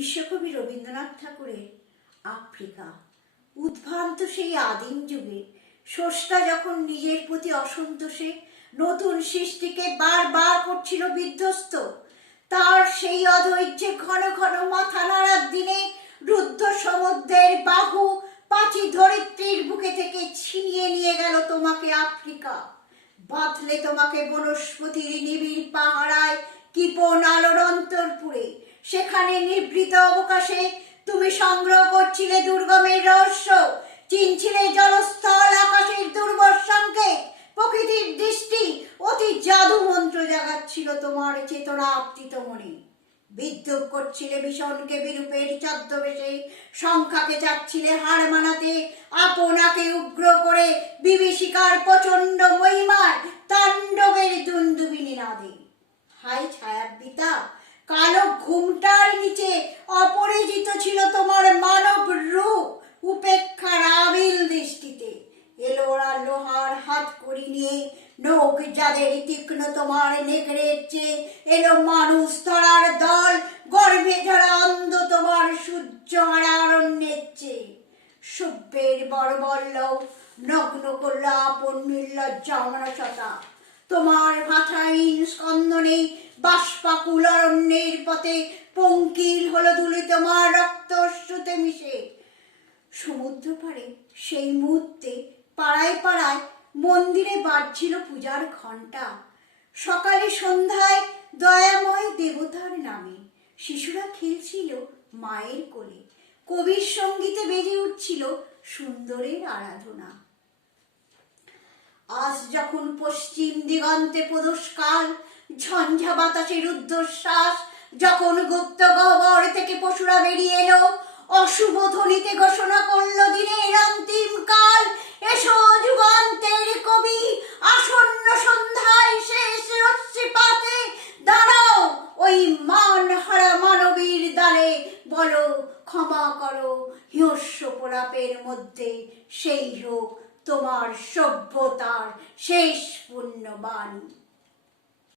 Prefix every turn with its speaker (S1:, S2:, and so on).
S1: বিশ্বকবি রবীন্দ্রনাথ ঠাকুরের আফ্রিকা। উদ্ভ্রান্ত সেই আদিম যুগে, স্রষ্টা যখন নিজের প্রতি অসন্তোষে নতুন সৃষ্টিকে বারবার করছিল বিধ্বস্ত, তার সেই অধৈর্যে ঘন ঘন মাথা নাড়ার দিনে রুদ্ধ সমুদ্রের বাহু পাচি ধরিত্রীর বুকে থেকে ছিনিয়ে নিয়ে গেল তোমাকে আফ্রিকা। বাঁধলে তোমাকে বনস্পতির নিবিড় পাহারায় কিপন আলোর অন্তরপুরে সেখানে নিভৃত অবকাশে তুমি সংগ্রহ করছিলে দুর্গমের রহস্য, চিনছিলে জলস্থল আকাশের দুর্বর্ষণকে প্রকৃতির দৃষ্টি, অতি জাদু মন্ত্র জাগাচ্ছিল তোমার চেতনা আপ্তিত মনে। বিদ্রুপ করছিলে ভীষণকে বিরূপের ছদ্মবেশে, সংখ্যাকে চাচ্ছিলে হার মানাতে আপনাকে উগ্র করে বিভীষিকার প্রচণ্ড মহিমায় ঘুমটার নিচে অপরিচিত ছিল তোমার মানব রূপ। উপেক্ষার আবিল দৃষ্টিতে এলো ওরা লোহার হাত করি নিয়ে। নখ যাদের তীক্ষ্ণ তোমার নেকড়ের এলো মানুষ ধরার দল, গর্ভে ধরা অন্ধ তোমার সূর্য বল্লভ নগ্ন করল আপন নির্লজ্জা অমরসতা তোমার ভাষাহীন স্কন্দনে বাষ্পাকুল অরণ্যের পথে পঙ্কিল হলো দুলি তোমার রক্ত অশ্রুতে মিশে। সমুদ্র পাড়ে সেই মুহূর্তে পাড়ায় পাড়ায় মন্দিরে বাজছিল পূজার ঘণ্টা। সকালে সন্ধ্যায় দয়াময় দেবতার নামে। শিশুরা খেলছিল মায়ের কোলে। কবির সঙ্গীতে বেজে উঠছিল সুন্দরের আরাধনা। আজ যখন পশ্চিম দিগন্তে প্রদোষকাল ঝঞ্ঝা বাতাসের ঊর্ধ্বশ্বাস যখন গুপ্ত গহ্বর থেকে পশুরা বেরিয়ে এলো, অশুভ ধ্বনিতে ঘোষণা করল, দিনের অন্তিম কাল, এসো যুগান্তের কবি, আসন্ন সন্ধ্যায় শেষ রশ্মিপাতে দাঁড়াও ওই মান হারা মানবীর দ্বারে, বলো, ক্ষমা করো, হিংস্র প্রলাপের মধ্যে সেই হোক তোমার সভ্যতার শেষ পুণ্যবাণী